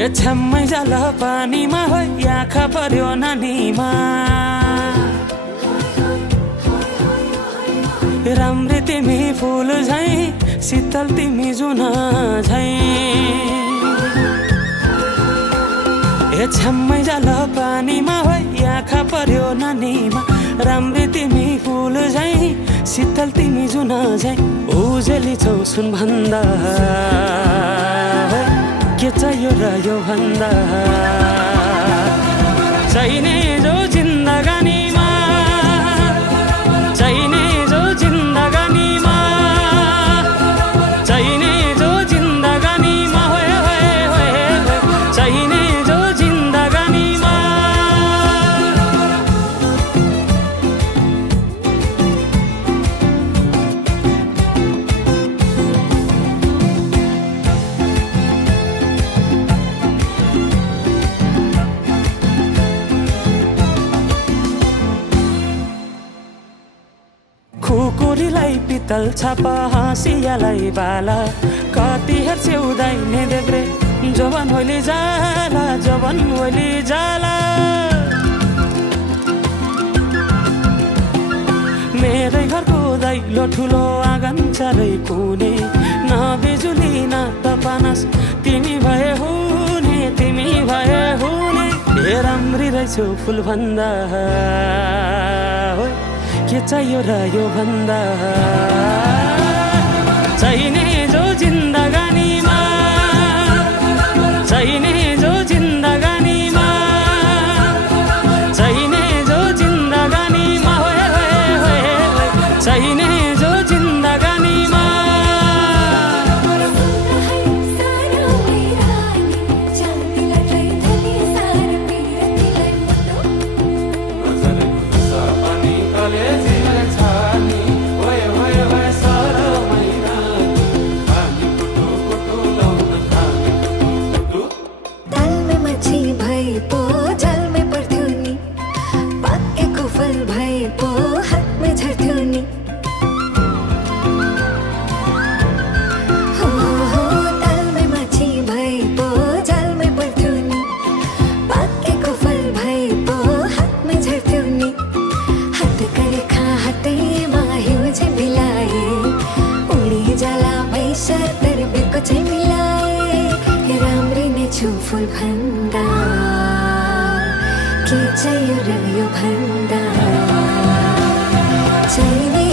ए छ्याम्मै जाल पानीमा हो आँखा पर्यो नानीमा राम्री तिमी फुल झैं शीतल तिमी जुन झैं ए छ्याम्मै जाल पानीमा हो आँखा पर्यो नानीमा राम्री तिमी फुल झैं शीतल तिमी जुन झैं उजेली छौ सुन भन्दा के चाहियो र यो भन्दा चाहिने जो जिन्दगानीमा चाहिने जो जिन्दगानीमा चाहिने जो जिन्दगानीमा होए होए होए चाहिने जो जिन्दगानीमा खुकुरीलाई पितल छापा हाँसियालाई बाला कति हेर्छौ दाइने देब्रे जवन होली जाला जवन होली जाला मेरै घरको दैलो ठुलो आँगन चारै कुने न बिजुली न त पानस तिमी भए हुने तिमी भए हुने ए राम्री रहेछौ फुल भन्दा के चाहियो र यो भन्दा चाहिने जो जिन्दगानीमा चाहिने जो जिन्दगानीमा चाहिने जो जिन्दगानीमा होए होए होए चाहिने जो जिन्दगानीमा फुल भन्दा के चाहियो र यो भन्दा चाहिने